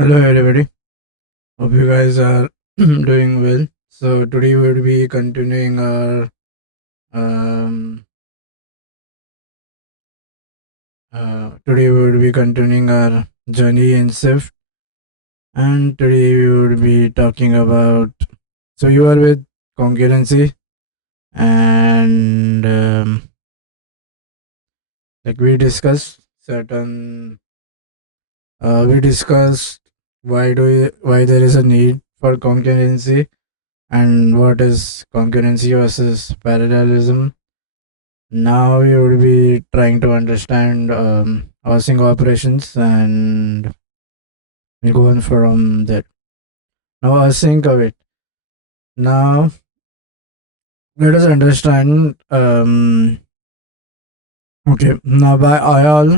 Hello everybody. Hope you guys are doing well. So today we'll be continuing our um, journey in Swift, and today we will be talking about. So you are with concurrency, and like we discussed why there is a need for concurrency and what is concurrency versus parallelism. Now we will be trying to understand async operations, and we'll go on from there. Now async of it. Now let us understand. Okay. Now by all,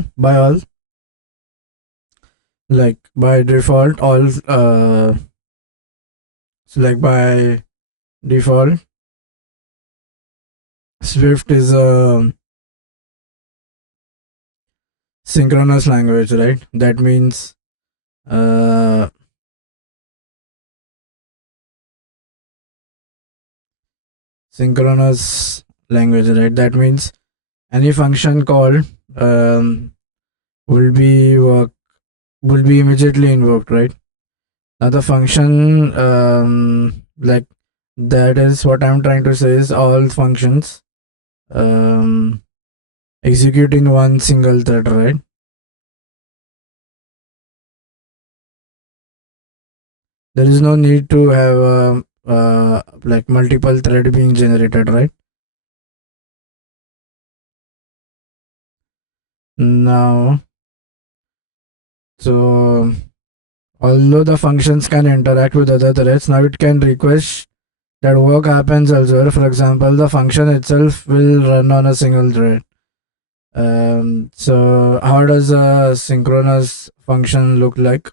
like by default, all so like by default, Swift is a synchronous language, right? That means uh synchronous language, right? That means any function call um, will be immediately invoked, right? Now the function like that is what I'm trying to say is all functions um, execute in one single thread, right? There is no need to have like multiple thread being generated, right? Now, so although the functions can interact with other threads, now it can request that work happens elsewhere. For example, the function itself will run on a single thread. So how does a synchronous function look like?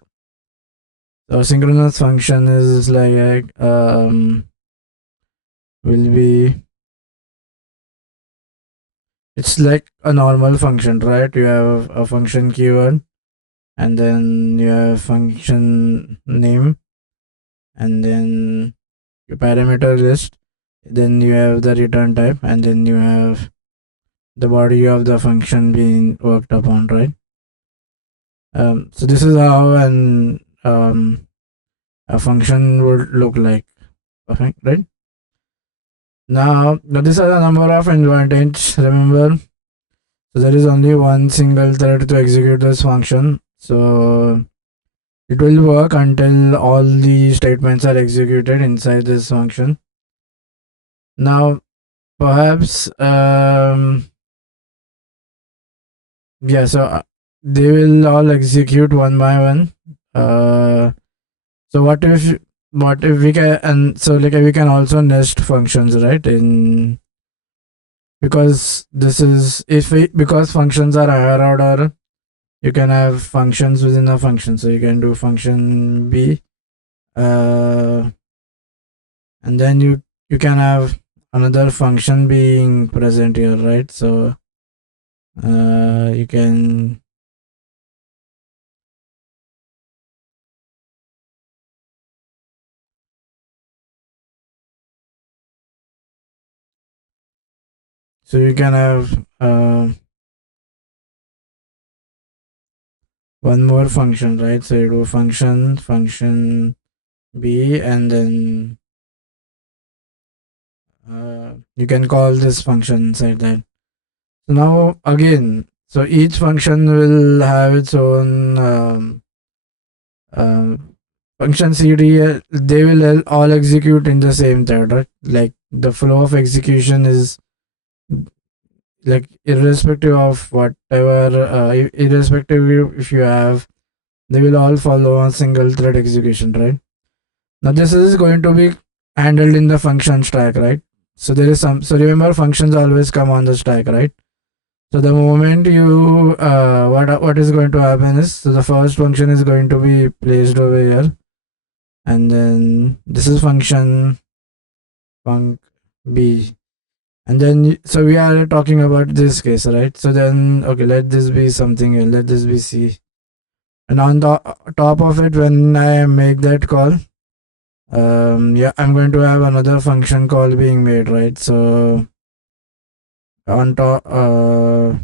So synchronous function is like will be it's like a normal function, right? You have a function keyword, and then you have function name, and then your parameter list, then you have the return type, and then you have the body of the function being worked upon, right? So this is how a function would look like. Okay, right? Now this has a number of advantages. Remember, so there is only one single thread to execute this function. So it will work until all the statements are executed inside this function. Now, perhaps, yeah. So they will all execute one by one. So what if we can, and so like we can also nest functions, right? In because this is if we because functions are higher order, you can have functions within a function. So you can do function B, and then you can have another function being present here, right? So you can have one more function, right? So you do function B, and then you can call this function inside that. So now again, so each function will have its own function CD. They will all execute in the same thread, right? Like the flow of execution is like irrespective of whatever, irrespective if you have, they will all follow a single thread execution, right? Now this is going to be handled in the function stack, right? So there is some. So remember, functions always come on the stack, right? So the moment you what is going to happen is, so the first function is going to be placed over here, and then this is function func b, and then so we are talking about this case, right? So then okay, let this be something else. Let this be C, and on the top of it, when I make that call, yeah, I'm going to have another function call being made, right? So on top, so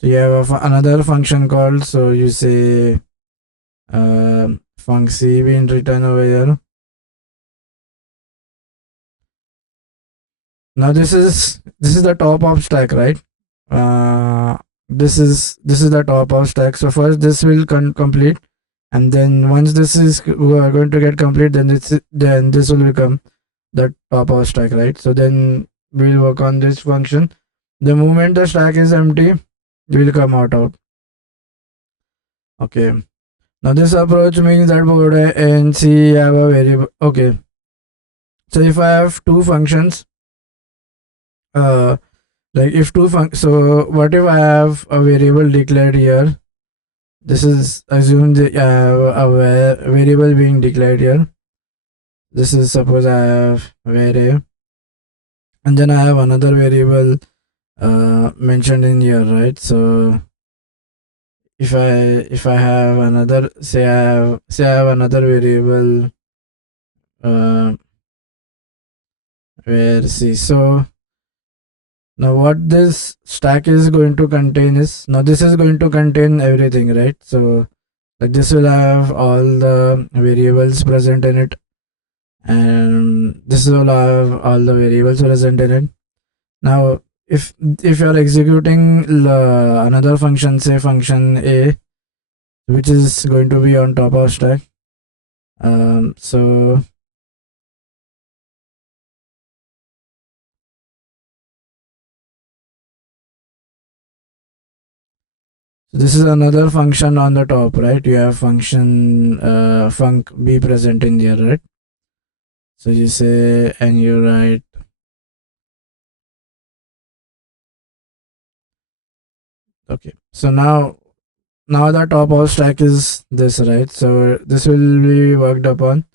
you have another function called, so you say func c being written over here. Now this is the top of stack, right? This is the top of stack. So first this will complete, and then once this is going to get complete, then this will become the top of stack, right? So then we'll work on this function. The moment the stack is empty, will come out. Okay. Now this approach means that both A and C have a variable. Okay. So if I have two functions, uh, like if so what if I have a variable declared here? This is assume the a variable being declared here. This is suppose I have var a, and then I have another variable mentioned in here, right? So if I have another, say I have another variable where c. So now what this stack is going to contain is, now this is going to contain everything, right? So like this will have all the variables present in it, and this will have all the variables present in it. Now if you are executing another function, say function a, which is going to be on top of stack, so this is another function on the top, right? You have function func be present in here, right? So you say, and you write, okay. So now the top of stack is this, right? So this will be worked upon,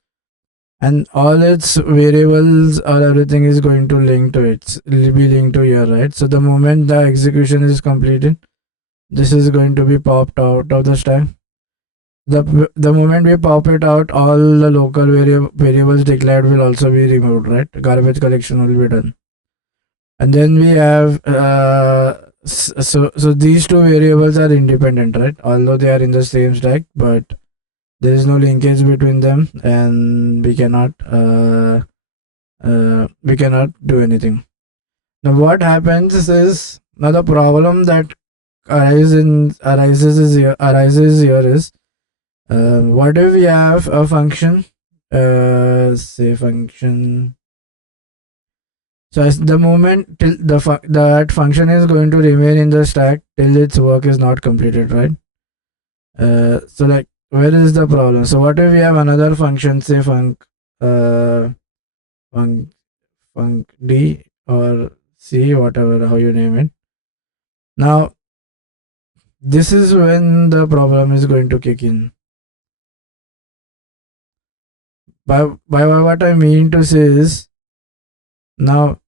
and all its variables or everything is going to link to it. It will be linked to here, right? So the moment the execution is completed, this is going to be popped out of the stack. The moment we pop it out, all the local variables declared will also be removed, right? Garbage collection will be done, and then we have so these two variables are independent, right? Although they are in the same stack, but there is no linkage between them, and we cannot do anything. Now what happens is, now the problem that arises here is, what if we have a function, say function, so as the moment till that function is going to remain in the stack till its work is not completed, right? So like, where is the problem? So what if we have another function, say func d or c, whatever how you name it. Now this is when the problem is going to kick in. By what I mean to say is, now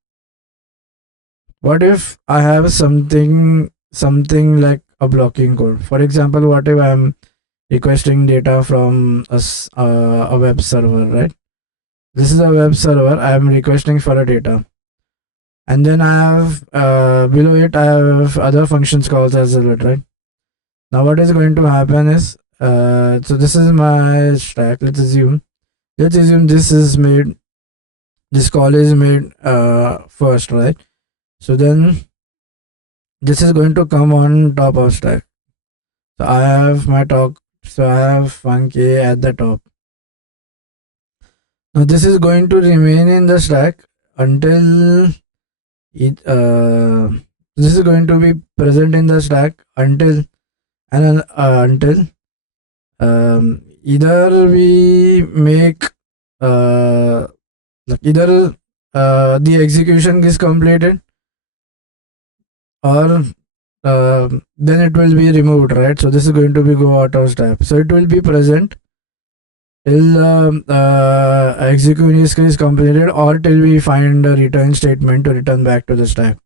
what if I have something like a blocking code? For example, what if I'm requesting data from a web server, right? This is a web server. I'm requesting for a data, and then I have below it I have other functions calls as well, right? Now what is going to happen is, so this is my stack. Let's assume this is made, this call is made first, right? So then this is going to come on top of stack. So I have my talk. So I have func a at the top. Now this is going to remain in the stack until it. This is going to be present in the stack until either we make like either the execution is completed, or then it will be removed, right? So this is going to be go out of stack. So it will be present till execution is completed, or till we find a return statement to return back to the stack.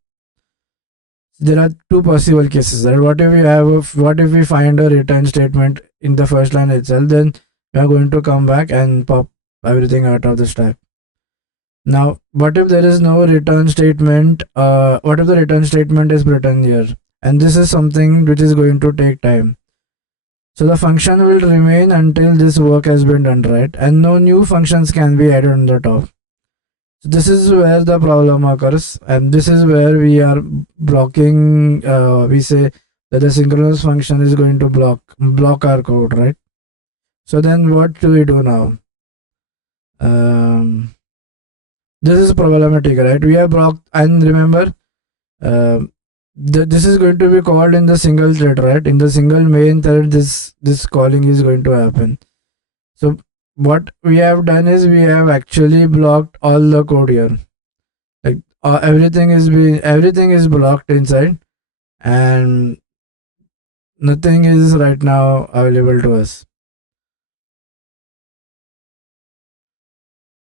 there are two possible cases. Right? What if we find a return statement in the first line itself? Then we are going to come back and pop everything out of the stack. Now, what if there is no return statement? What if the return statement is written here? And this is something which is going to take time. So the function will remain until this work has been done, right? And no new functions can be added on the top. So this is where the problem occurs, and this is where we are blocking. We say that the synchronous function is going to block our code, right? So then what do we do now? This is problematic, right? We have blocked, and remember, this is going to be called in the single thread, right? In the single main thread, this calling is going to happen. So what we have done is we have actually blocked all the code here. Like everything is blocked inside, and nothing is right now available to us.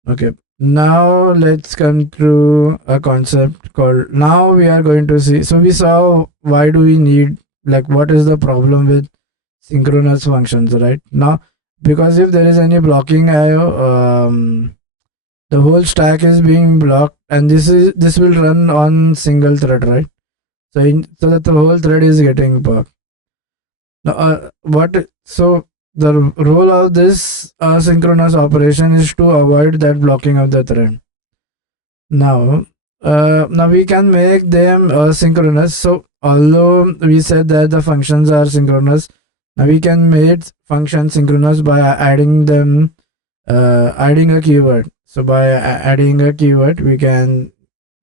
Okay, now let's come through a concept called, now we are going to see, so we saw why do we need, like what is the problem with synchronous functions, right? Now, because if there is any blocking IO, the whole stack is being blocked, and this will run on single thread, right? So that the whole thread is getting blocked. Now, the role of this asynchronous operation is to avoid that blocking of the thread. Now we can make them synchronous. So although we said that the functions are synchronous, now we can make functions synchronous by adding a keyword. So by adding a keyword, we can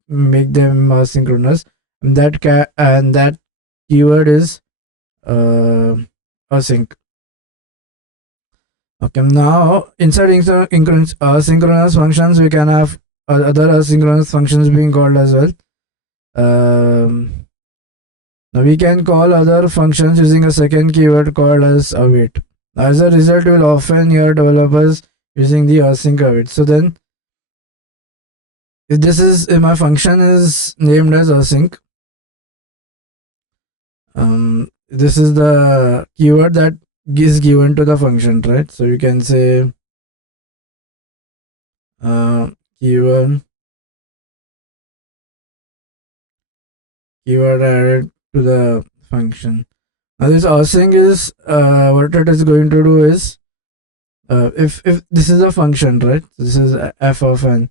make them synchronous. And that keyword is async. Okay, now inside synchronous functions, we can have other asynchronous functions being called as well. Now we can call other functions using a second keyword called as await. As a result, you will often hear developers using the async await. So then, if my function is named as async, this is the keyword that is given to the function, right? So you can say keyword added to the function. Now this async is what it is going to do is, if this is a function, right? This is f of n.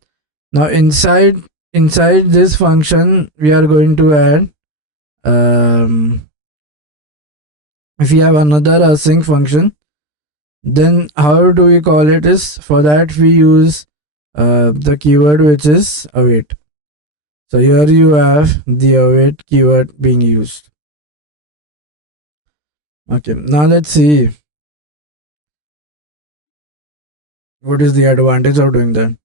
Now inside this function, we are going to add, if we have another async function, then how do we call it is, for that we use the keyword which is await. So here you have the await keyword being used. Okay, now let's see what is the advantage of doing that.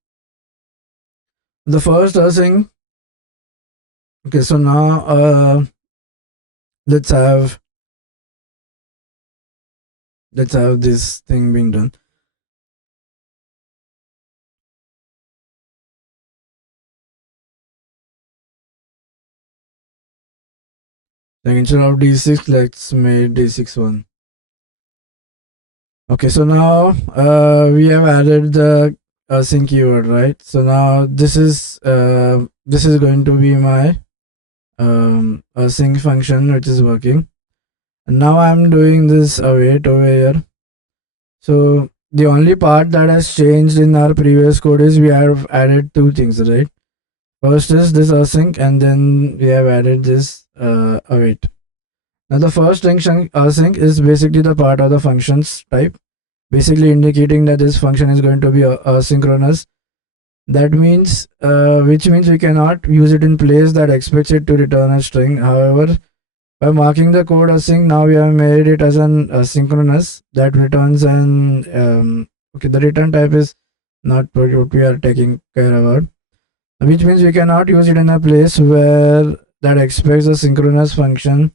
The first async. Okay, so now let's have this thing being done. Like instead of d6, let's make d6 1. Okay, so now we have added the async keyword, right? So now this is going to be my async function which is working. And now I'm doing this await over here. So the only part that has changed in our previous code is we have added two things, right? First is this async, and then we have added this await. Now the first function async is basically the part of the functions type, basically indicating that this function is going to be asynchronous. That means, which means we cannot use it in place that expects it to return a string. However, by marking the code async, now we have made it as an asynchronous that returns an okay, the return type is not what we are taking care about, which means we cannot use it in a place where that expects a synchronous function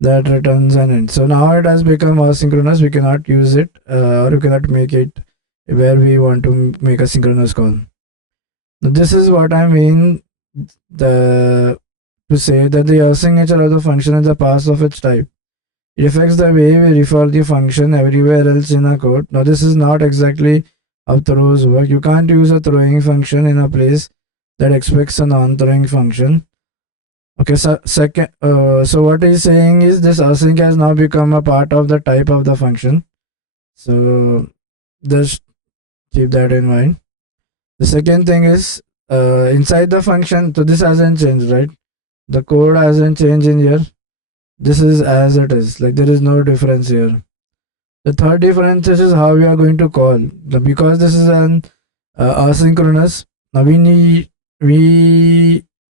that returns an end. So now it has become asynchronous. We cannot use it, or we cannot make it where we want to make a synchronous call. Now this is what I mean. to say that the async nature of the function is the past of its type. It affects the way we refer the function everywhere else in our code. Now, this is not exactly how throws work. You can't use a throwing function in a place that expects a non-throwing function. Okay, so second, so what he's saying is this async has now become a part of the type of the function. So just keep that in mind. The second thing is inside the function. So this hasn't changed, right? The code hasn't changed in here. This is as it is. Like there is no difference here. The third difference is how we are going to call. Because this is an asynchronous. Now we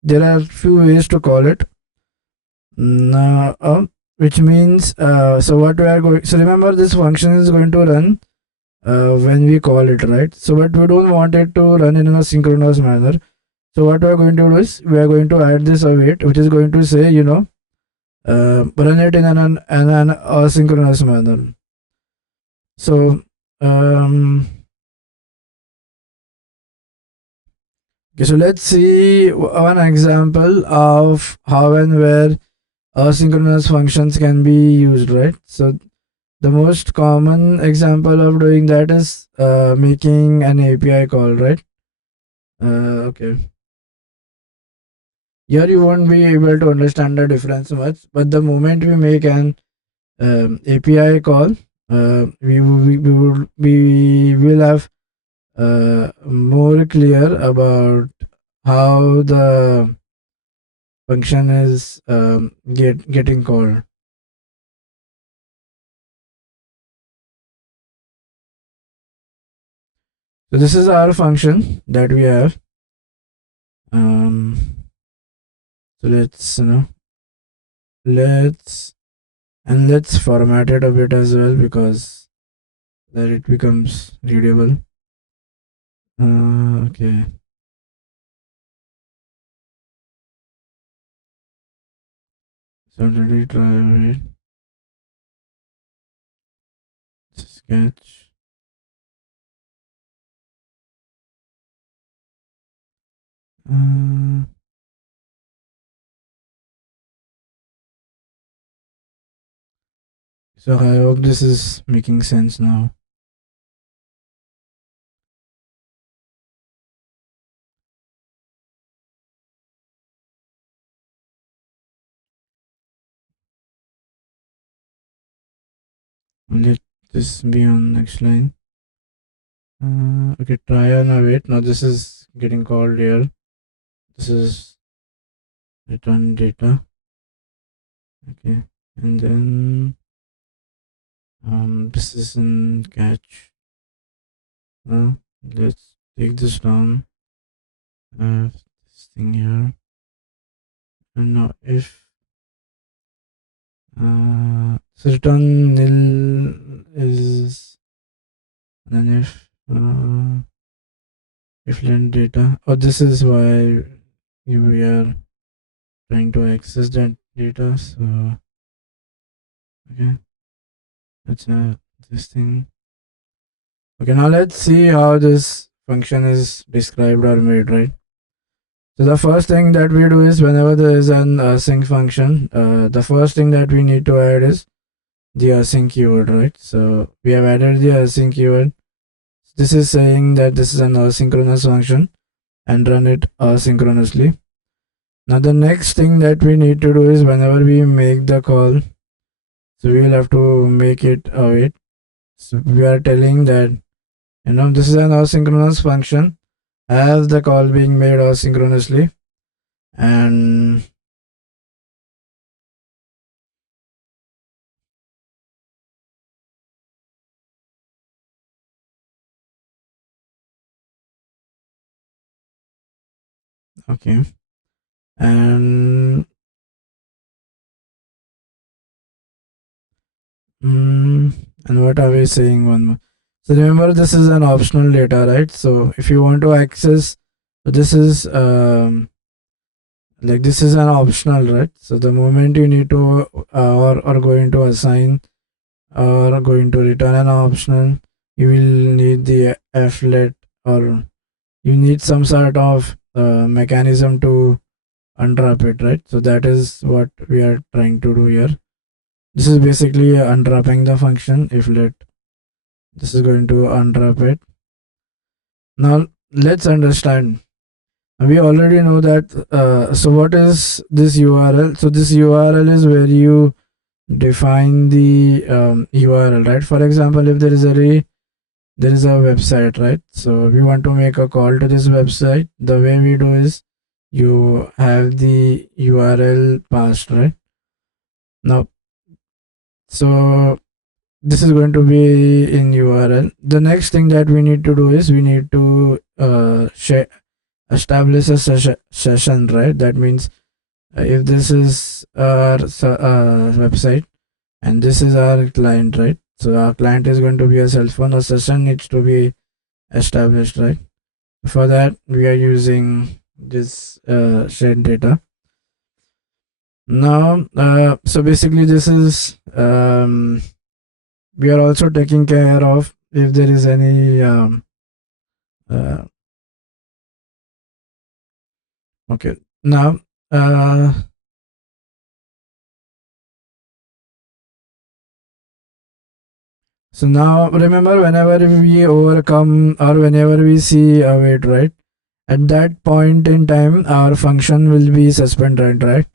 there are few ways to call it. Now, which means so what we are going. So remember, this function is going to run when we call it, right? So but we don't want it to run in a synchronous manner. So what we are going to do is we are going to add this await, which is going to say run it in an asynchronous manner. So okay, so let's see one example of how and where asynchronous functions can be used, right? So the most common example of doing that is making an API call, right? Okay. Here you won't be able to understand the difference much, but the moment we make an API call, we will have more clear about how the function is getting called. So this is our function that we have. So let's format it a bit as well, because that it becomes readable. Okay. So already try it. Sketch. So I hope this is making sense now. Let this be on next line. Okay, try on await. Now this is getting called here. This is return data. Okay, and then this is in catch. Let's take this down. This thing here. And now if so return nil is, and then if length data. Oh, this is why we are trying to access that data. So okay, let's this thing. Okay, now let's see how this function is described or made, right? So the first thing that we do is whenever there is an async function, the first thing that we need to add is the async keyword, right? So we have added the async keyword. This is saying that this is an asynchronous function and run it asynchronously. Now the next thing that we need to do is whenever we make the call, so we will have to make it await. So we are telling that this is an asynchronous function as the call being made asynchronously, and okay, and and what are we saying one more? So remember, this is an optional data, right? So if you want to access, this is like this is an optional, right? So the moment you need to or going to assign or going to return an optional, you will need the flet, or you need some sort of mechanism to unwrap it, right? So that is what we are trying to do here. This is basically unwrapping the function. If let this is going to unwrap it. Now let's understand. We already know that. So what is this URL? So this URL is where you define the URL, right? For example, if there is a website, right? So we want to make a call to this website. The way we do is you have the URL passed, right? Now, so this is going to be in URL. The next thing that we need to do is we need to establish a session, right? That means if this is our website and this is our client, right? So our client is going to be a cell phone. A session needs to be established, right? For that we are using this shared data. Now so basically this is we are also taking care of if there is any uh, okay. Now so now remember, whenever we overcome or whenever we see a wait, right, at that point in time our function will be suspended, right?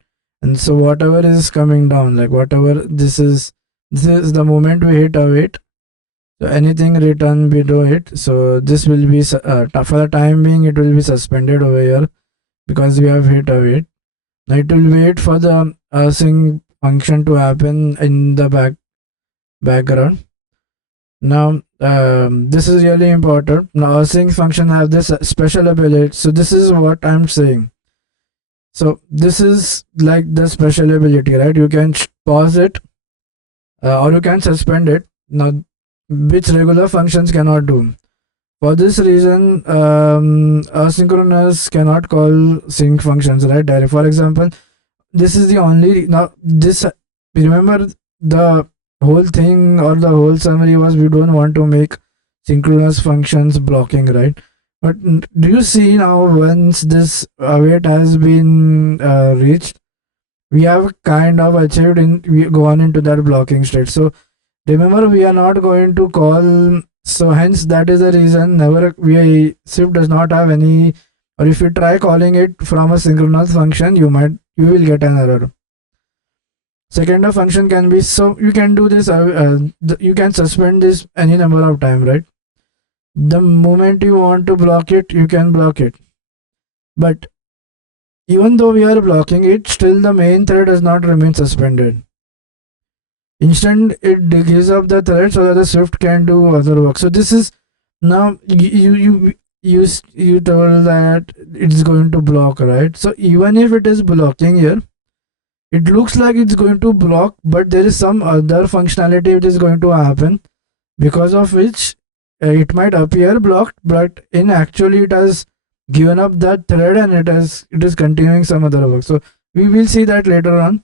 And so whatever is coming down, like whatever this is the moment we hit await. So anything return below it, so this will be for the time being it will be suspended over here because we have hit await. Now it will wait for the async function to happen in the background. Now this is really important. Now async function have this special ability. So this is what I'm saying. So this is like the special ability, right? You can pause it or you can suspend it. Now, which regular functions cannot do. For this reason, asynchronous cannot call sync functions, right? Direct. For example, this is the only now this remember the whole thing or the whole summary was we don't want to make synchronous functions blocking, right? But do you see now once this await has been reached, we have kind of achieved in we gone into that blocking state. So remember we are not going to call, so hence that is the reason never we Swift does not have any, or if you try calling it from a synchronous function you will get an error. Second of function can be, so you can do this you can suspend this any number of time, right? The moment you want to block it you can block it, but even though we are blocking it, still the main thread does not remain suspended. Instead it gives up the thread so that the Swift can do other work. So this is now you told that it's going to block, right? So even if it is blocking here, it looks like it's going to block, but there is some other functionality which is going to happen, because of which it might appear blocked, but in actually it has given up that thread and it is continuing some other work. So we will see that later on,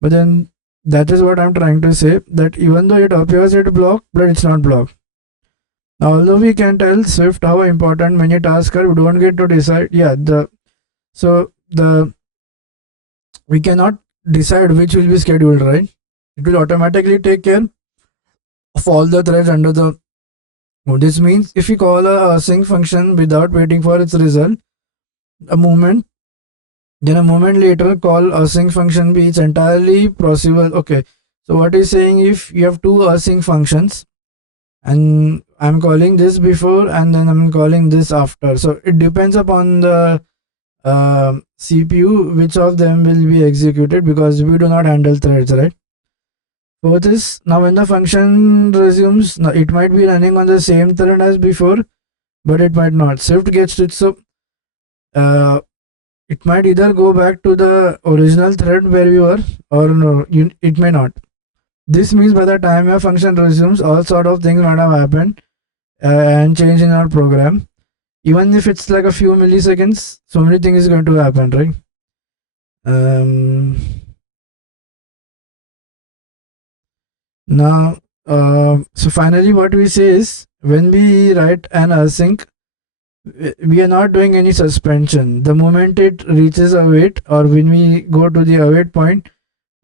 but then that is what I'm trying to say, that even though it appears it blocked, but it's not blocked. Now, although we can tell Swift how important many tasks are, we don't get to decide. Yeah, the we cannot decide which will be scheduled, right? It will automatically take care of all the threads under the. This means if we call a sync function without waiting for its result, a moment, then a moment later call async function B, it's entirely possible. Okay, so what is saying, if you have two async functions and I'm calling this before and then I'm calling this after, so it depends upon the CPU which of them will be executed, because we do not handle threads, right? Fourth is, now when the function resumes, now it might be running on the same thread as before, but it might not. Swift gets it, so uh, it might either go back to the original thread where we were, or no, it may not. This means by the time your function resumes, all sort of things might have happened and change in our program. Even if it's like a few milliseconds, so many things is going to happen, right? Now, so finally, what we say is when we write an async, We are not doing any suspension. The moment it reaches await, or when we go to the await point,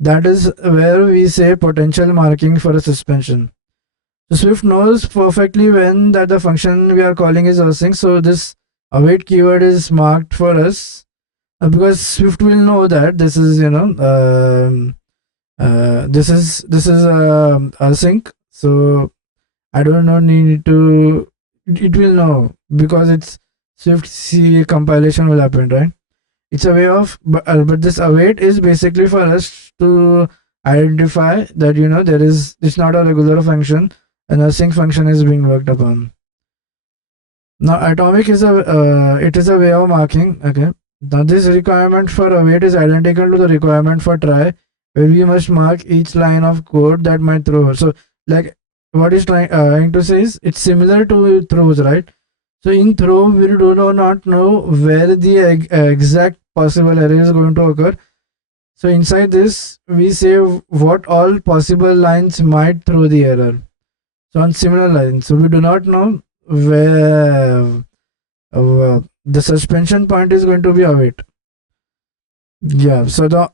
that is where we say potential marking for a suspension. So Swift knows perfectly when that the function we are calling is async. So this await keyword is marked for us, because Swift will know that this is, this is async. So I don't know need to. It will know because it's Swift C compilation will happen, right? It's a way of, but this await is basically for us to identify that, there is, it's not a regular function, an async function is being worked upon. Now atomic is a it is a way of marking. Okay. Now this requirement for await is identical to the requirement for try, where we must mark each line of code that might throw. So like what is trying to say is it's similar to throws, right? So in throw we do not know where the exact possible error is going to occur. So inside this we say what all possible lines might throw the error. So on similar lines, so we do not know where the suspension point is going to be await. Yeah. So the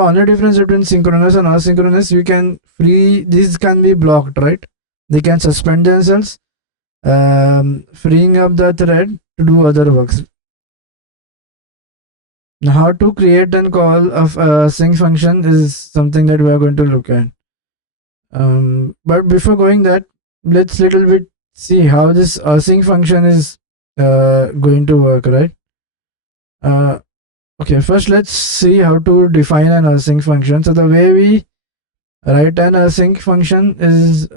only difference between synchronous and asynchronous, you can free these can be blocked, right? They can suspend themselves, freeing up the thread to do other works. Now, how to create and call of a sync function is something that we are going to look at. But before going that, let's little bit see how this async function is going to work, right? Uh, okay, first let's see how to define an async function. So the way we write an async function is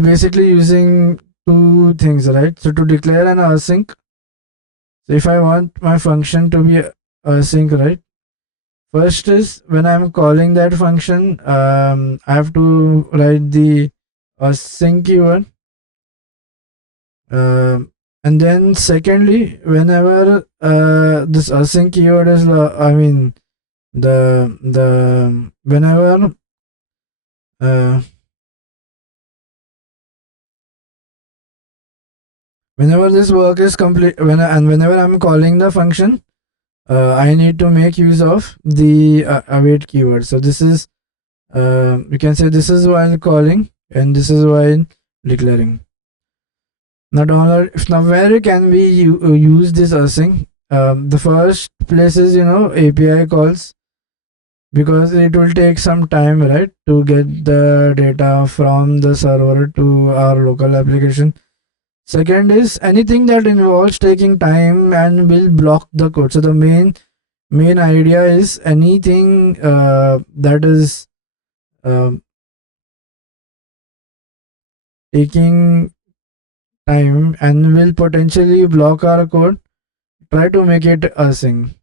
basically using two things, right? So to declare an async, so if I want my function to be async, right? First is when I'm calling that function, I have to write the async keyword. And then secondly, whenever this async keyword is, I mean, the uh, whenever this work is complete, whenever I'm calling the function, I need to make use of the await keyword. So this is, we can say this is while calling and this is while declaring. Now where can we use this async? The first place is, API calls, because it will take some time, right, to get the data from the server to our local application. Second is anything that involves taking time and will block the code. So the main idea is anything that is um taking time and will potentially block our code, try to make it async.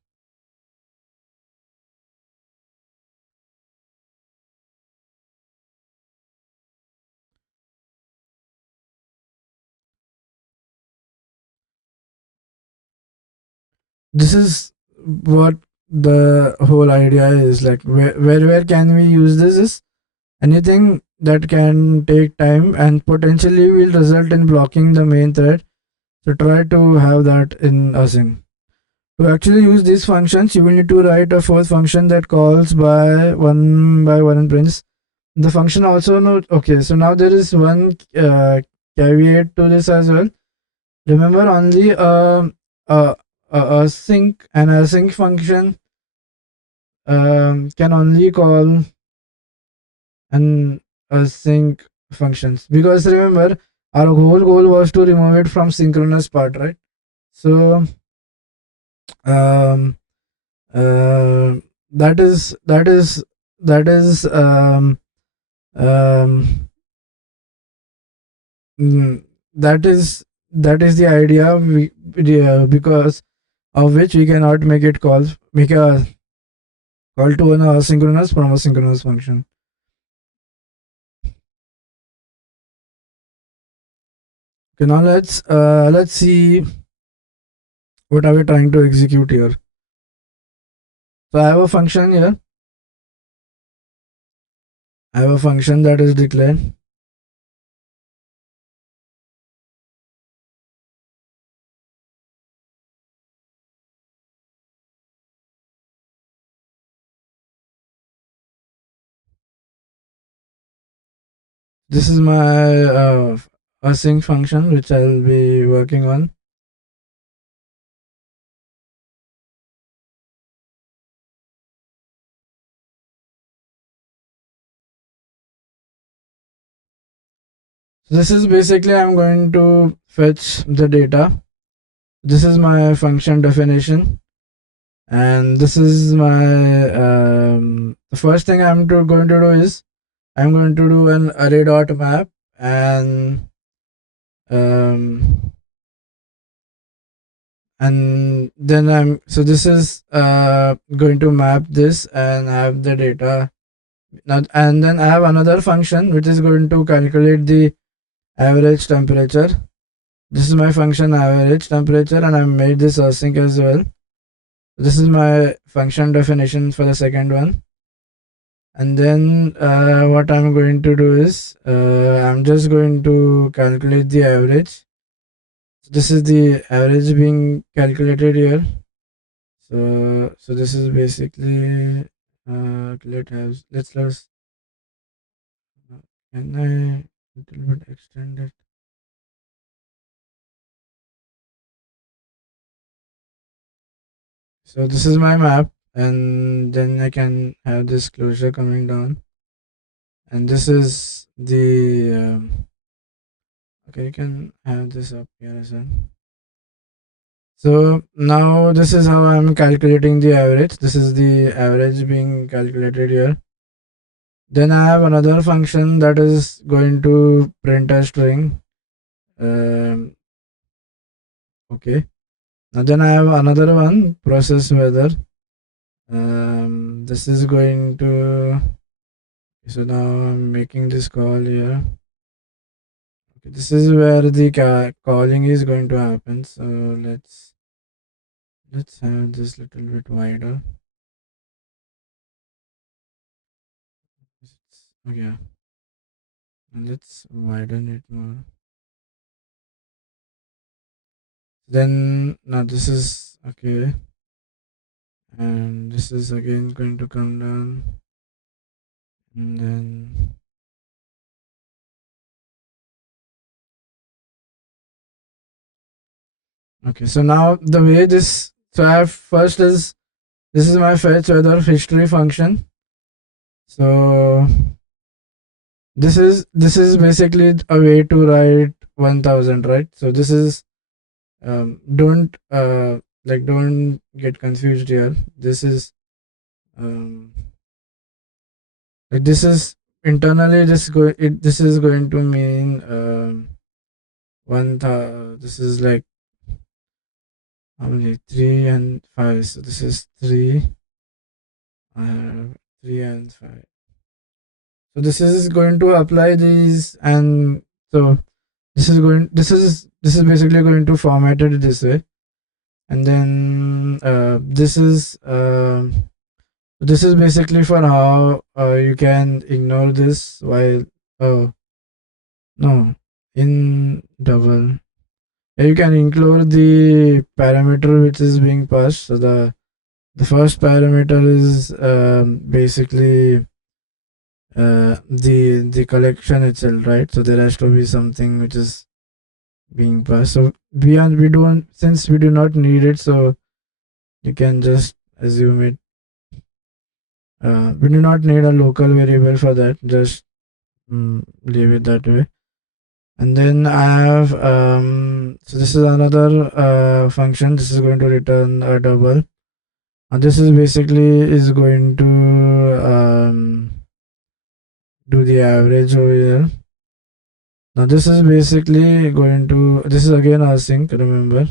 This is what the whole idea is, like where can we use this is anything that can take time and potentially will result in blocking the main thread. So try to have that in async. To actually use these functions, you will need to write a fourth function that calls by one and prints. The function also note. Okay, so now there is one caveat to this as well. Remember, only a sync and async function can only call an async functions, because remember our whole goal was to remove it from synchronous part, right? So um uh, that is um mm, that is the idea, because of which we cannot make a call to an asynchronous from a synchronous function. Okay, now let's see what are we trying to execute here. So I have a function here. I have a function that is declared. this is my async function which I'll be working on. So this is basically I'm going to fetch the data. This is my function definition, and this is my the first thing going to do is I'm going to do an array dot map, and um, then so this is going to map this and have the data now, and then I have another function which is going to calculate the average temperature. This is my function average temperature, and I made this async as well. This is my function definition for the second one. And then what I'm going to do is I'm just going to calculate the average. This is the average being calculated here. So this is basically let's can I little bit extend it? So this is my map, and then I can have this closure coming down, and this is the okay, you can have this up here as well. So now this is how I'm calculating the average. This is the average being calculated here. Then I have another function that is going to print a string. Okay. Now then I have another one, process weather. This is going to, so now I'm making this call here. Okay, this is where the calling is going to happen. So let's have this little bit wider. Okay, and let's widen it more. Then now this is okay, and this is again going to come down, and then okay. So now the way this, so I have first is this is my fetch weather history function. So this is basically a way to write 1000, right? So this is don't don't get confused here. This is this is internally this is going to mean this is like how many, 3 and 5. So this is 3. I have 3 and 5. So this is going to apply these, and so this is basically going to format it this way, and then this is basically for how you can ignore this while oh no in double. Yeah, you can include the parameter which is being passed. So the first parameter is basically the collection itself, right? So there has to be something which is being passed. So we don't, since we do not need it, so you can just assume it. We do not need a local variable for that. Just leave it that way. And then I have so this is another function. This is going to return a double. And this is basically is going to do the average over here. Now this is basically going to, this is again async, remember.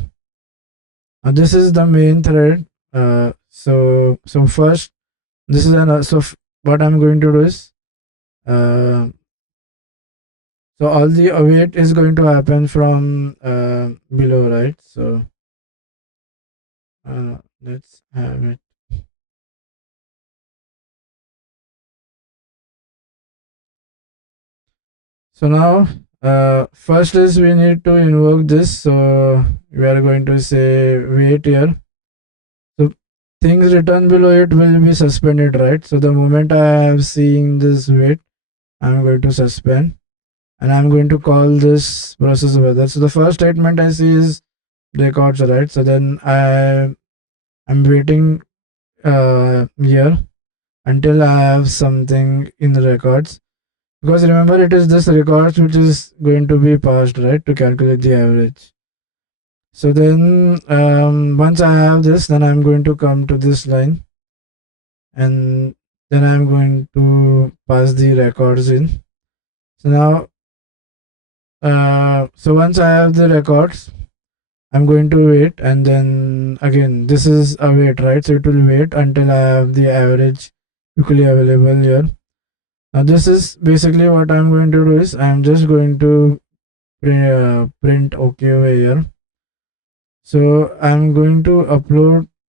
Now this is the main thread. So first this is what I'm going to do is so all the await is going to happen from below, right? So let's have it. So now first is we need to invoke this. So we are going to say wait here. So things written below it will be suspended, right? So the moment I am seeing this wait, I'm going to suspend. and I'm going to call this process weather. So the first statement I see is records, right? So then I'm waiting here until I have something in the records, because remember it is this records which is going to be passed, right, to calculate the average. So then once I have this, then I'm going to come to this line, and then I'm going to pass the records in. So now so once I have the records, I'm going to wait, and then again this is a wait, right? So it will wait until I have the average quickly available here. Now this is basically what I'm going to do is I'm just going to print OK over here. So I'm going to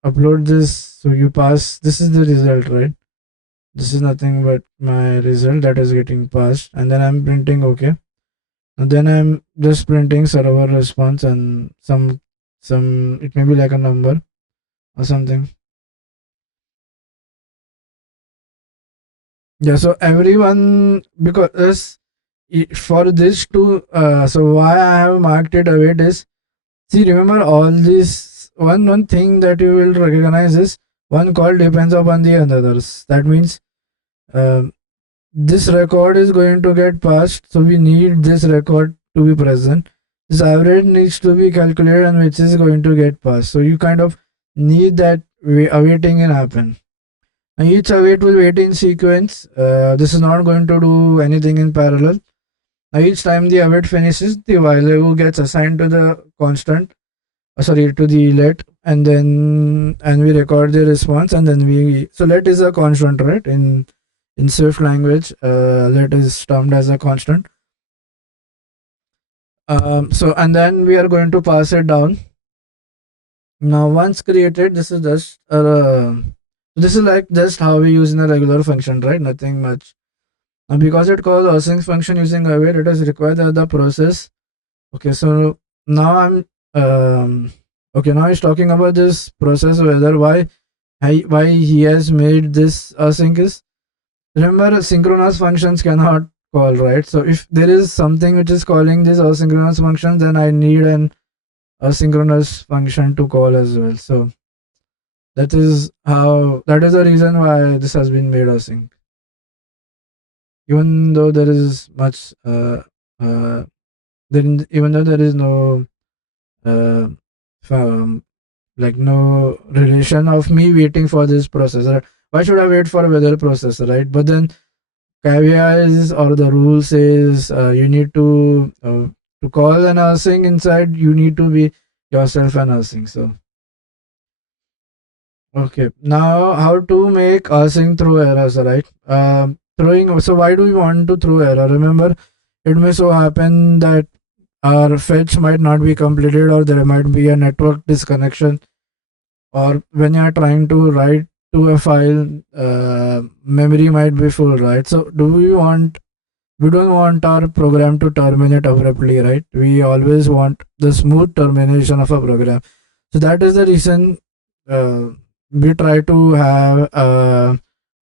upload this. So you pass. This is the result, right? This is nothing but my result that is getting passed, and then I'm printing OK. And then I'm just printing server response and some it may be like a number or something. Yeah, so everyone, because for this to so why I have marked it await is, see, remember all this one thing that you will recognize is one call depends upon the others. That means um, this record is going to get passed, so we need this record to be present. This average needs to be calculated, and which is going to get passed. So you kind of need that awaiting and happen. And each await will wait in sequence. This is not going to do anything in parallel. Now each time the await finishes, the while gets assigned to the constant, sorry, to the let, and then and we record the response, and then we, so let is a constant, right? In Swift language, let is termed as a constant. So and then we are going to pass it down. Now once created, this is just this is like just how we use in a regular function, right? Nothing much. Now because it calls async function using await, it is required that the process. Okay, so now I'm okay. Now he's talking about this process, whether why he has made this async is, remember synchronous functions cannot call, right? So if there is something which is calling this asynchronous function, then I need an asynchronous function to call as well. So that is the reason why this has been made async. Even though there is much even though there is no uh, like no relation of me waiting for this processor. Why should I wait for a weather processor, right? But then caveat is, or the rule says, you need to call an async inside, you need to be yourself an async. So okay, now how to make async through errors, right? Throwing, so why do we want to throw error? Remember, it may so happen that our fetch might not be completed, or there might be a network disconnection, or when you are trying to write to a file, memory might be full, right? So we don't want our program to terminate abruptly, right? We always want the smooth termination of a program. So that is the reason uh, we try to have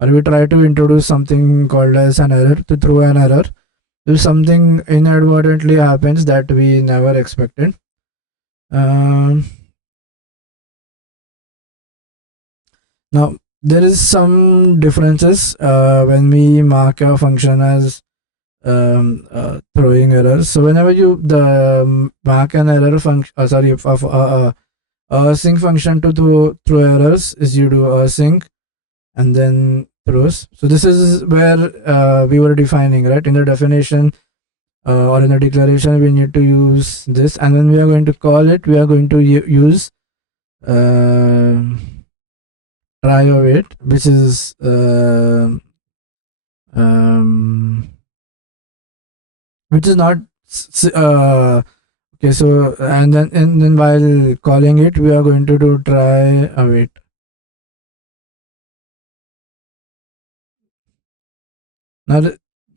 or we try to introduce something called as an error, to throw an error if something inadvertently happens that we never expected. um, Now there is some differences when we mark a function as throwing errors. So whenever you mark an error function, sorry, of async function to throw errors, is you do async and then throws. So this is where we were defining, right? In the definition or in the declaration, we need to use this, and when we are going to call it, we are going to use uh, try await, which is which is not okay. So and then while calling it, we are going to do try await. Now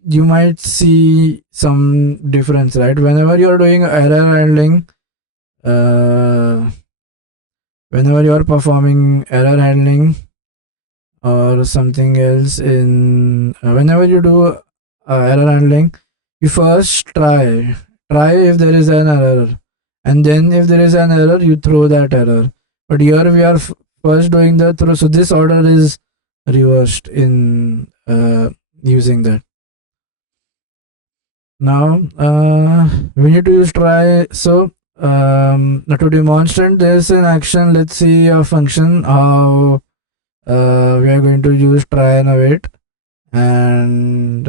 you might see some difference, right? Whenever you are doing error handling, uh, whenever you are performing error handling or something else in whenever you do error handling, You first try if there is an error, and then if there is an error you throw that error. But here we are first doing the throw, so this order is reversed in using that. Now we need to use try. So now to demonstrate this in action, let's see a function how we are going to use try and await. And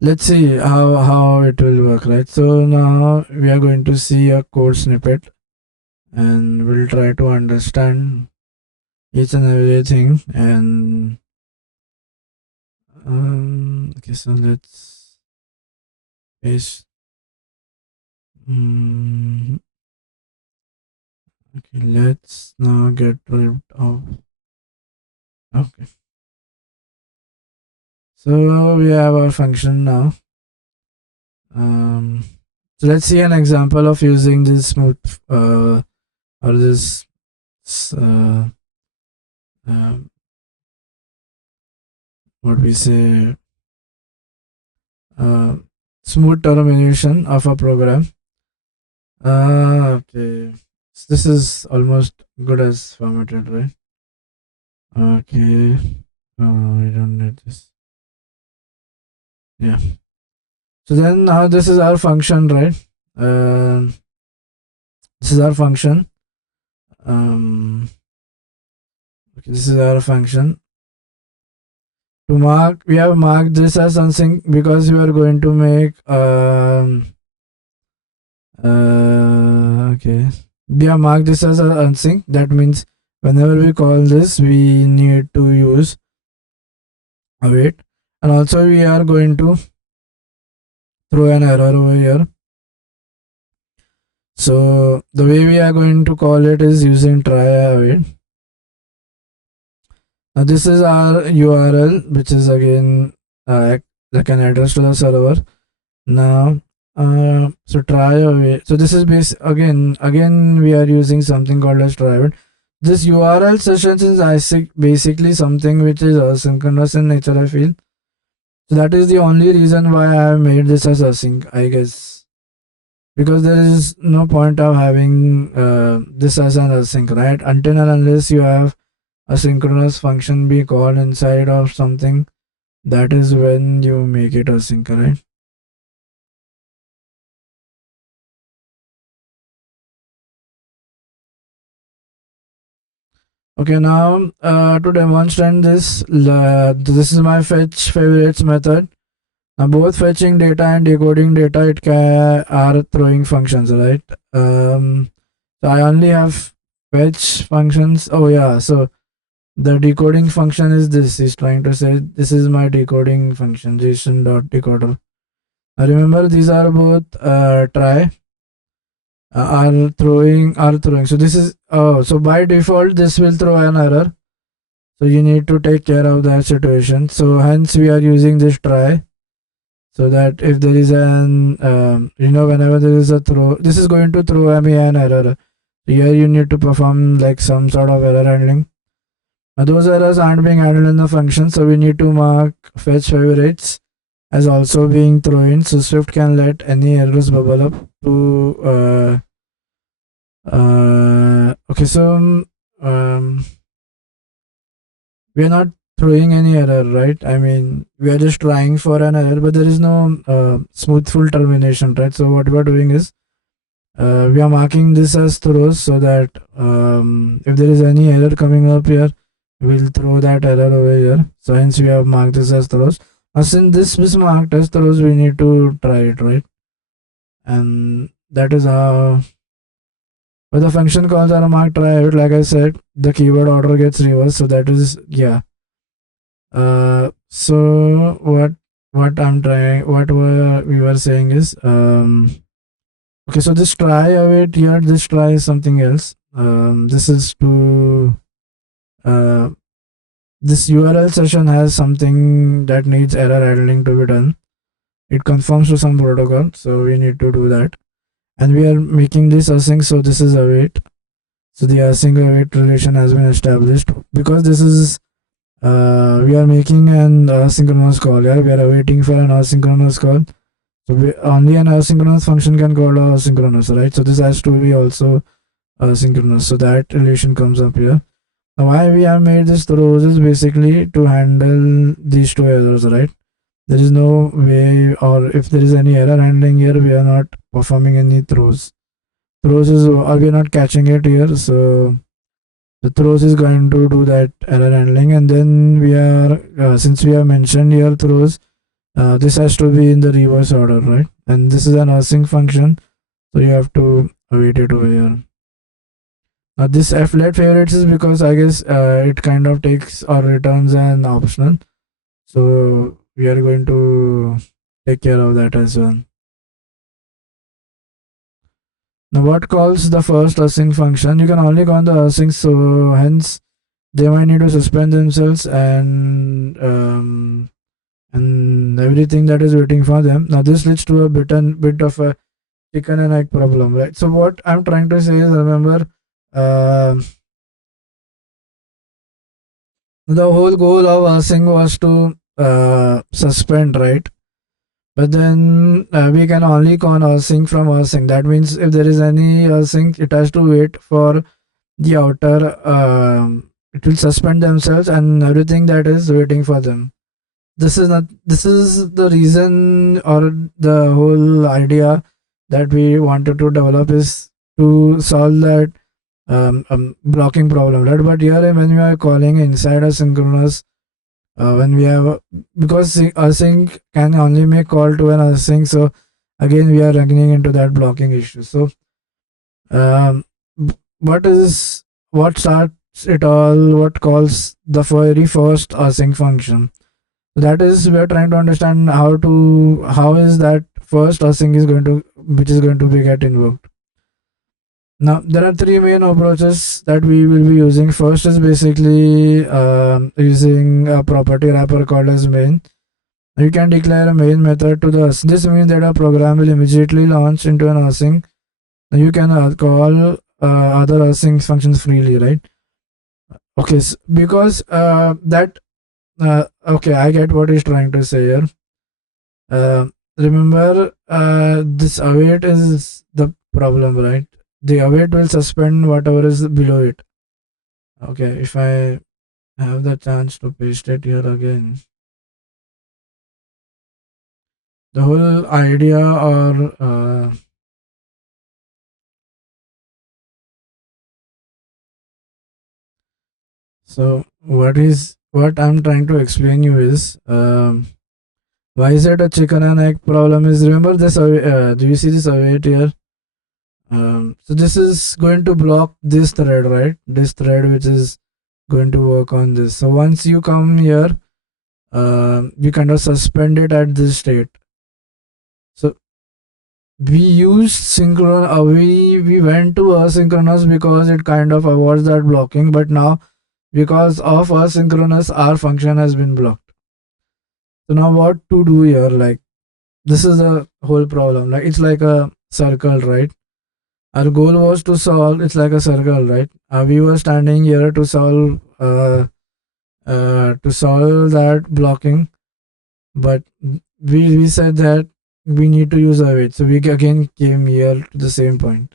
let's see how it will work, right? So now we are going to see a code snippet, and we'll try to understand each and everything. And okay, so let's paste. Okay, let's now get rid of. Okay, so we have our function now. So let's see an example of using this smooth or this what we say smooth termination of a program. Okay, so this is almost good as formatted, right? Okay, we don't need this. Yeah. So then now this is our function, right? This is our function. Okay, this is our function. To mark, we have marked this as async because we are going to make okay, we have marked this as async. That means whenever we call this we need to use await, and also we are going to throw an error over here. So the way we are going to call it is using try await. Now this is our URL, which is again like an address to the server. Now so try await. So this is again we are using something called as try await. This URL sessions is basically something which is asynchronous in nature, I feel. So that is the only reason why I have made this as async, I guess, because there is no point of having this as an async, right? Until and unless you have a synchronous function be called inside of something, that is when you make it async, right? Okay, now to demonstrate this, this is my fetch favorites method. Now both fetching data and decoding data are throwing functions, right? So I only have fetch functions. Oh yeah, so the decoding function is this. He's trying to say this is my decoding function, JSON.decoder. Now remember these are both try are throwing. So this is so by default this will throw an error. So you need to take care of that situation. So hence we are using this try. So that if there is an whenever there is a throw, this is going to throw me an error. Here you need to perform like some sort of error handling. Now those errors aren't being handled in the function, so we need to mark fetch favorites as also being thrown, so Swift can let any errors bubble up to okay, so we are not throwing any error, right? I mean, we are just trying for an error, but there is no smooth full termination, right? So what we are doing is we are marking this as throws, so that if there is any error coming up here, we'll throw that error over here. So hence we have marked this as throws. Now since this is marked as throws, we need to try it, right? And that is how. But the function calls are marked try it. Like I said, the keyword order gets reversed, so that is yeah. So what I'm trying, what we were saying is okay. So this try await here, this try is something else. This is to this URL session has something that needs error handling to be done. It conforms to some protocol, so we need to do that. And we are making this async, so this is await. So the async await relation has been established because this is we are making an asynchronous call. Yeah, we are waiting for an asynchronous call. So only an asynchronous function can call asynchronous, right? So this has to be also asynchronous. So that relation comes up here. Now why we have made this throws is basically to handle these two errors, right? There is no way, or if there is any error handling here, we are not performing any throws. Throws is, or we are not catching it here. So the throws is going to do that error handling, and then we are since we have mentioned here throws, this has to be in the reverse order, right? And this is an async function, so you have to await it over here. This flat favorites is because I guess it kind of takes or returns an optional, so we are going to take care of that as well. Now, what calls the first async function? You can only call the async, so hence they might need to suspend themselves and everything that is waiting for them. Now, this leads to a bit of a chicken and egg problem, right? So, what I'm trying to say is, remember, um the whole goal of async was to suspend, right? But then we can only call async from async. That means if there is any async, it has to wait for the outer. It will suspend themselves and everything that is waiting for them. This is not. This is the reason or the whole idea that we wanted to develop is to solve that blocking problem, right? But here when we are calling inside a synchronous, when we have, because async can only make call to an async, so again we are running into that blocking issue. So um, what is what starts it all? What calls the very first async function? That is, we are trying to understand how is that first async is going to, which is going to be get invoked. Now there are three main approaches that we will be using. First is basically using a property wrapper called as main. You can declare a main method to the async. This means that a program will immediately launch into an async. You can call other async functions freely, right? Okay, because that okay, I get what he's trying to say here. Remember, this await is the problem, right? The await will suspend whatever is below it. Okay, if I have the chance to paste it here again, the whole idea or so what I'm trying to explain you is why is it a chicken and egg problem? Is, remember this? Do you see this await here? So this is going to block this thread, right? This thread which is going to work on this. So once you come here, you kind of suspend it at this state. So we used synchronous. We went to asynchronous because it kind of avoids that blocking. But now, because of asynchronous, our function has been blocked. So now what to do here? Like, this is the whole problem. Like, it's like a circle, right? Our goal was to solve. It's like a circle, right? We were standing here to solve that blocking, but we said that we need to use a weight. So we again came here to the same point.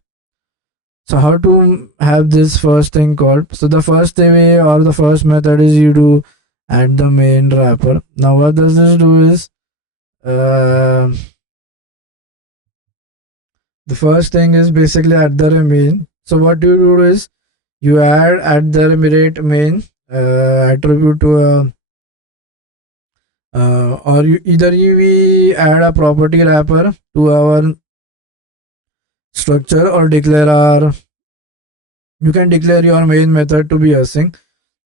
So how to have this first thing called? So the first way or the first method is you do add the main wrapper. Now what does this do is uh, the first thing is basically add the main. So what you do is you add at the rate main attribute to a or you either we add a property wrapper to our structure or declare our, you can declare your main method to be async.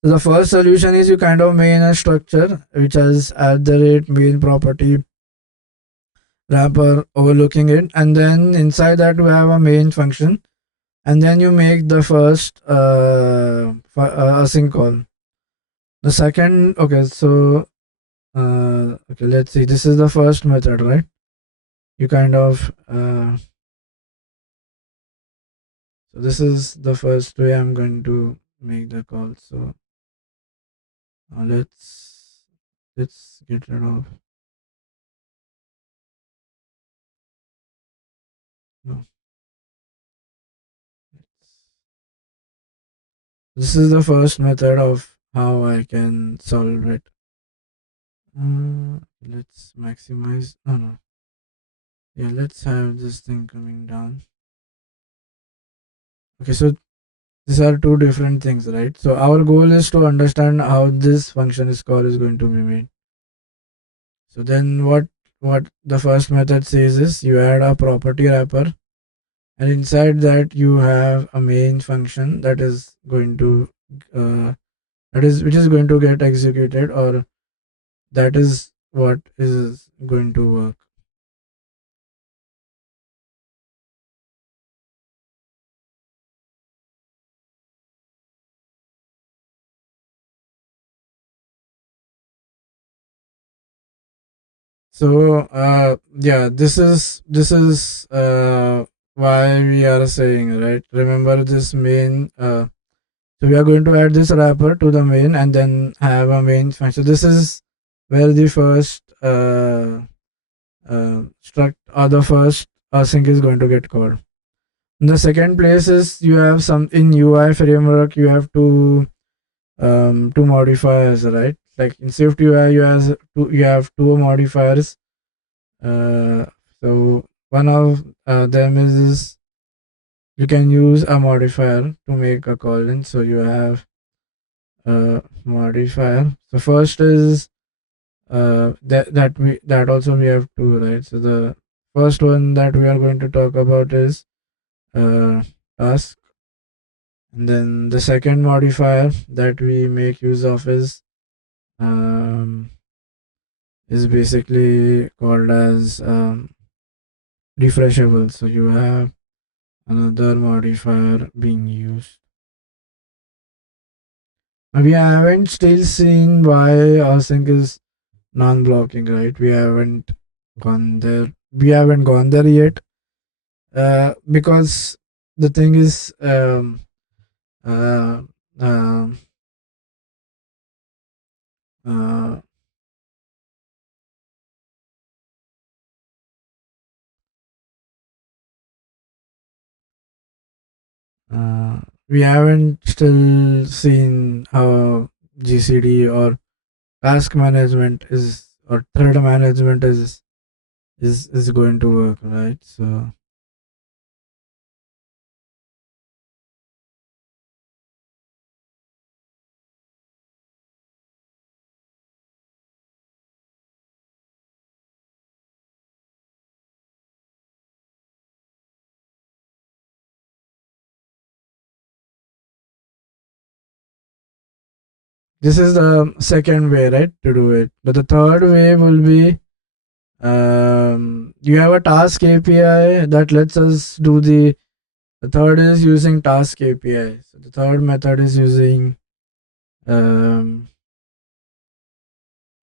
So the first solution is you kind of main a structure which has at the rate main property wrapper overlooking it, and then inside that we have a main function, and then you make the first async call. The second, okay, so okay, let's see. This is the first method, right? You kind of so this is the first way I'm going to make the call. So Let's get rid of. No, this is the first method of how I can solve it. Let's maximize. No, no. Yeah, let's have this thing coming down. Okay, so these are two different things, right? So our goal is to understand how this function is called is going to be made. So then what the first method says is you add a property wrapper, and inside that you have a main function that is going to which is going to get executed, or that is what is going to work. So yeah, this is why we are saying, right, remember this main so we are going to add this wrapper to the main and then have a main function. So this is where the first struct or the first async is going to get called. In the second place is you have some in UI framework you have two modifiers, right? Like in Swift UI you have two modifiers. uh, so one of them is you can use a modifier to make a call in. So you have modifier. So first is that also we have two, right? So the first one that we are going to talk about is task, and then the second modifier that we make use of um, is basically called as refreshable. So you have another modifier being used. We haven't still seen why async is non-blocking, right? We haven't gone there yet. Because the thing is, uh, um uh, uh, we haven't still seen how GCD or task management is or thread management is going to work, right? So this is the second way, right, to do it. But the third way will be you have a task API that lets us do the third is using task API. So the third method is using um,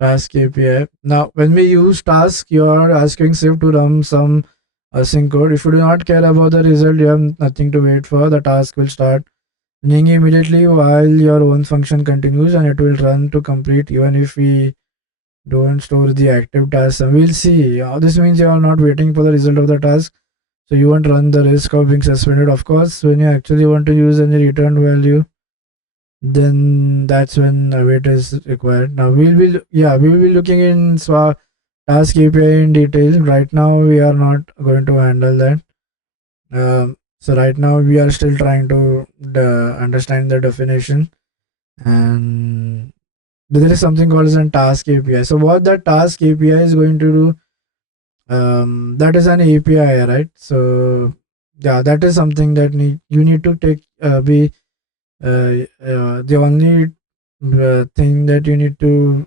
task API. Now, when we use task, you are asking Swift to run some async code. If you do not care about the result, you have nothing to wait for. The task will start running immediately while your own function continues, and it will run to complete even if we don't store the active task. And we'll see. This means you are not waiting for the result of the task. So you won't run the risk of being suspended. Of course, when you actually want to use any return value, then that's when a wait is required. Now we will be looking in task API in detail. Right now we are not going to handle that. So right now we are still trying to understand the definition, and there is something called as a task API. So what that task API is going to do, that is an API, right? So yeah, that is something that you need to take be the only thing that you need to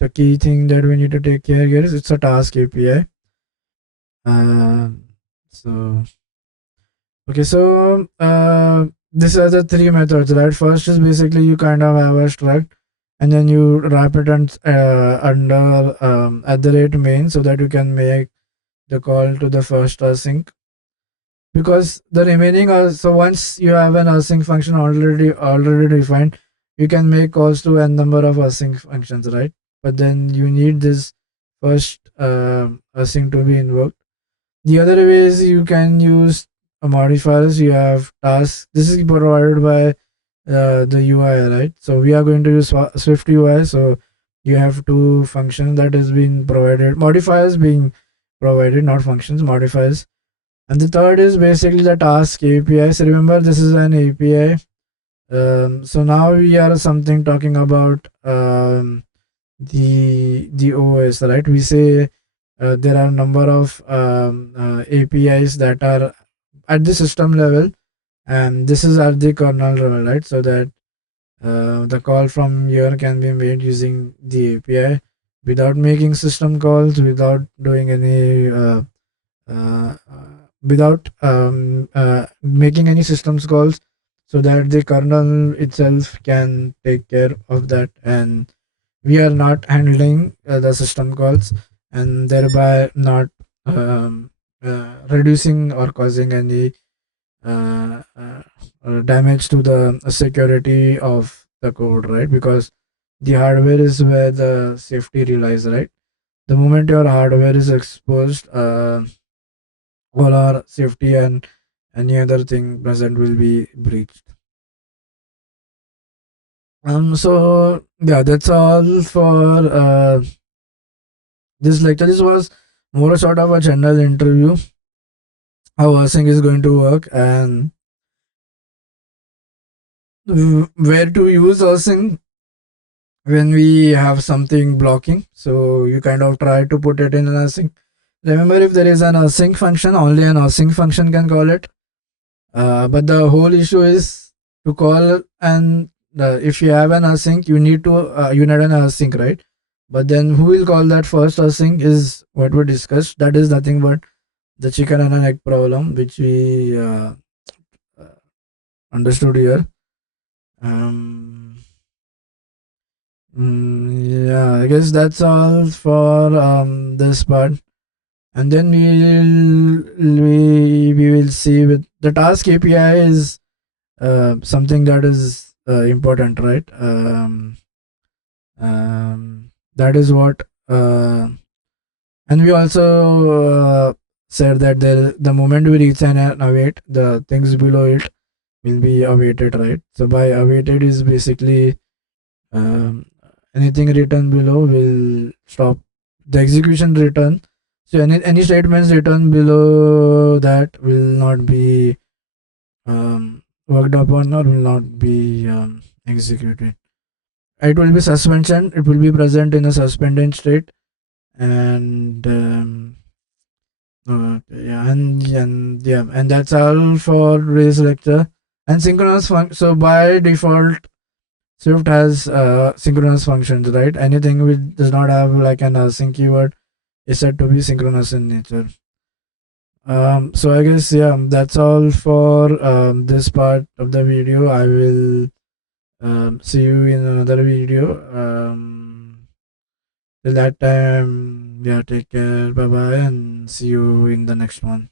the key thing that we need to take care here is it's a task API. uh, so okay, so these are the three methods, right? First is basically you kind of have a struct and then you wrap it under at the rate main so that you can make the call to the first async, because the remaining are so once you have an async function already defined, you can make calls to n number of async functions, right? But then you need this first async to be invoked. The other ways you can use modifiers. You have tasks. This is provided by the UI, right? So we are going to use Swift UI. So you have two functions that is being provided. Modifiers being provided, not functions. Modifiers. And the third is basically the task API. So remember, this is an API. So now we are something talking about the OS, right? We say there are a number of APIs that are at the system level, and this is at the kernel level, right? So that the call from here can be made using the API without making system calls, without doing any uh, without making any systems calls, so that the kernel itself can take care of that, and we are not handling the system calls, and thereby not reducing or causing any damage to the security of the code, right? Because the hardware is where the safety relies, right? The moment your hardware is exposed, all our safety and any other thing present will be breached. So yeah, that's all for this lecture. This was more sort of a general interview, how Async is going to work, and where to use Async when we have something blocking. So you kind of try to put it in an Async. Remember, if there is an Async function, only an Async function can call it. But the whole issue is to call, and if you have an async, you need an async, right? But then who will call that first async is what we discussed. That is nothing but the chicken and an egg problem, which we uh, understood here. Um, yeah, I guess that's all for this part. And then we will see with the task API is something that is important, right? That is what, and we also said that the moment we reach an await, the things below it will be awaited, right? So by awaited is basically um, anything written below will stop the execution return. So any statements written below that will not be worked upon or will not be executed. It will be suspension. It will be present in a suspended state, and yeah, and yeah, and that's all for today's lecture. And synchronous so by default, Swift has synchronous functions, right? Anything which does not have like an async keyword is said to be synchronous in nature. So I guess yeah, that's all for this part of the video. I will see you in another video. Till that time, yeah, take care, bye bye, and see you in the next one.